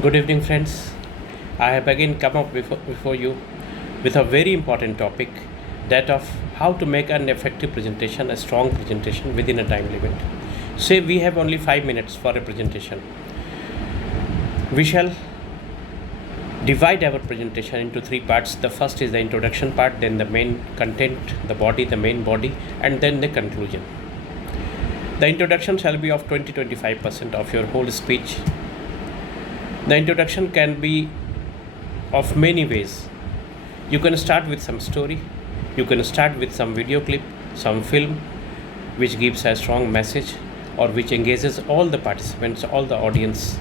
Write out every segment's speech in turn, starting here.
Good evening, friends. I have again come up before you with a very important topic, that of how to make an effective presentation, a strong presentation within a time limit. Say we have only 5 minutes for a presentation. We shall divide our presentation into three parts. The first is the introduction part, then the main content, the body, the main body, and then the conclusion. The introduction shall be of 20-25% of your whole speech. The introduction can be of many ways. You can start with some story, you can start with some video clip, some film which gives a strong message or which engages all the participants, all the audience,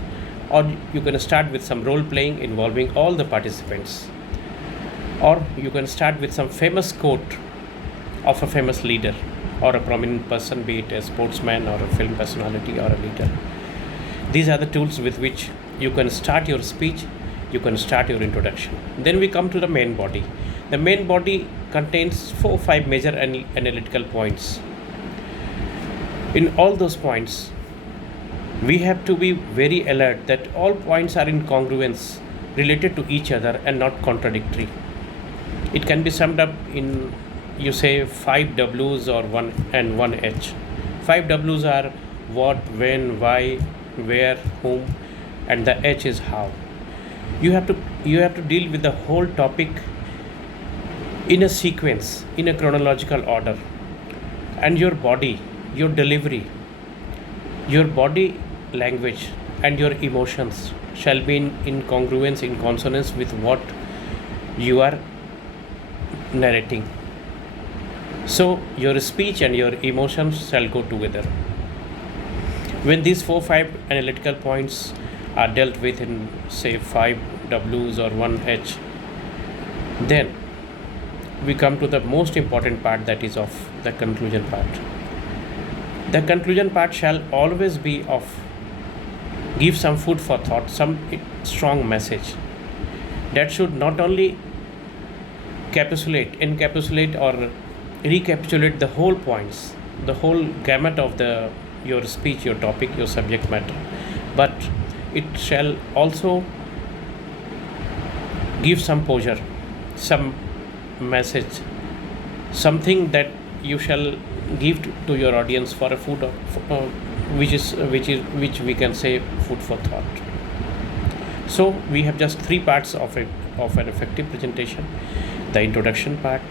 or you can start with some role playing involving all the participants, or you can start with some famous quote of a famous leader or a prominent person, be it a sportsman or a film personality or a leader. These are the tools with which you can start your speech, you can start your introduction. Then we come to the main body. The main body contains 4 or 5 major analytical points. In all those points, we have to be very alert that all points are in congruence, related to each other and not contradictory. It can be summed up in, you say, 5 W's or 1 H. 5 W's are what, when, why, where, whom, and the H is how. You have to deal with the whole topic in a sequence, in a chronological order, and your body, your delivery, your body language, and your emotions shall be in congruence, in consonance with what you are narrating. So your speech and your emotions shall go together. When these 4-5 analytical points are dealt with in, say, 5 W's or 1 H, then we come to the most important part, that is of the conclusion part. The conclusion part shall always be of give some food for thought, some strong message that should not only encapsulate or recapitulate the whole points, the whole gamut of your speech, your topic, your subject matter, but it shall also give some posure, some message, something that you shall give to your audience for a food, which we can say food for thought. So we have just 3 parts of an effective presentation: the introduction part,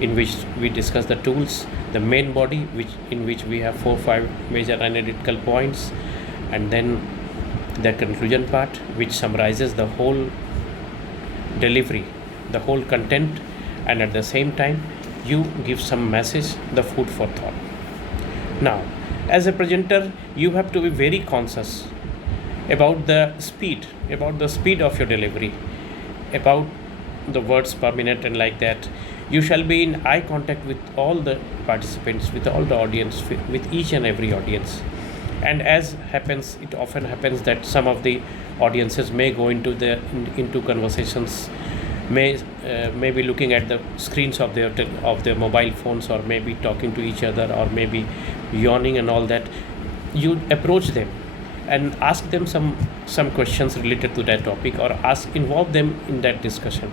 in which we discuss the tools; the main body, in which we have 4 or 5 major analytical points; and then the conclusion part, which summarizes the whole delivery, the whole content, and at the same time you give some message, the food for thought. Now, as a presenter, you have to be very conscious about the speed of your delivery, about the words per minute, and like that. You shall be in eye contact with all the participants, with all the audience, with each and every audience. And as happens, it often happens that some of the audiences may go into conversations, may be looking at the screens of their mobile phones, or maybe talking to each other, or maybe yawning and all that. You approach them and ask them some questions related to that topic, or involve them in that discussion.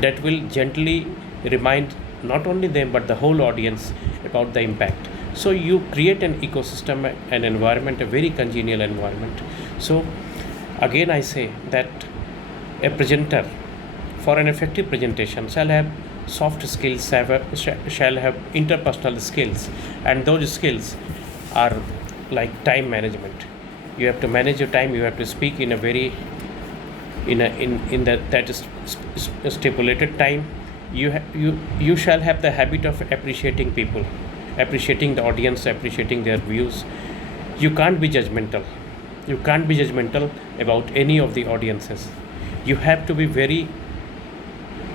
That will gently remind not only them but the whole audience about the impact. So you create an ecosystem, an environment, a very congenial environment. So again I say that a presenter, for an effective presentation, shall have soft skills, shall have interpersonal skills, and those skills are like time management. You have to manage your time. You have to speak in a very in that is stipulated time. You shall have the habit of appreciating people, appreciating the audience, appreciating their views. You can't be judgmental. You can't be judgmental about any of the audiences. You have to be very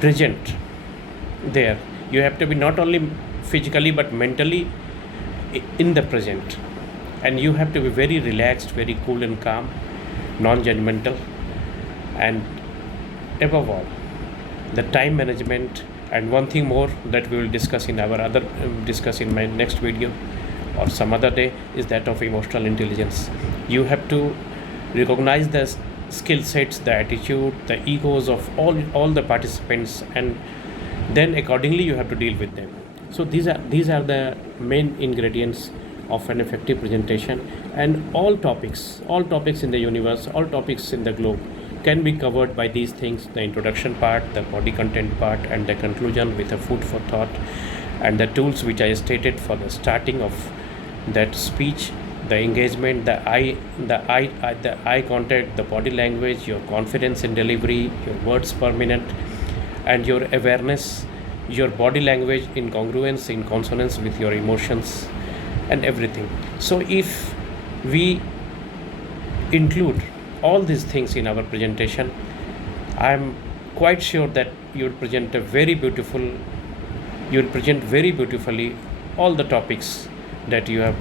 present there. You have to be not only physically but mentally in the present, and you have to be very relaxed, very cool and calm, non-judgmental, and above all, the time management. And one thing more that we will discuss in my next video or some other day is that of emotional intelligence. You have to recognize the skill sets, the attitude, the egos of all the participants, and then accordingly you have to deal with them. So these are the main ingredients of an effective presentation, and all topics in the universe, all topics in the globe can be covered by these things: the introduction part, the body content part, and the conclusion with a food for thought, and the tools which I stated for the starting of that speech, the engagement, the eye contact, the body language, your confidence in delivery, your words per minute, and your awareness, your body language in congruence, in consonance with your emotions, and everything. So if we include all these things in our presentation, I'm quite sure that you'll present very beautifully all the topics that you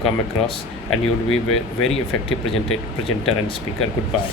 come across, and you will be very effective presenter and speaker. Goodbye.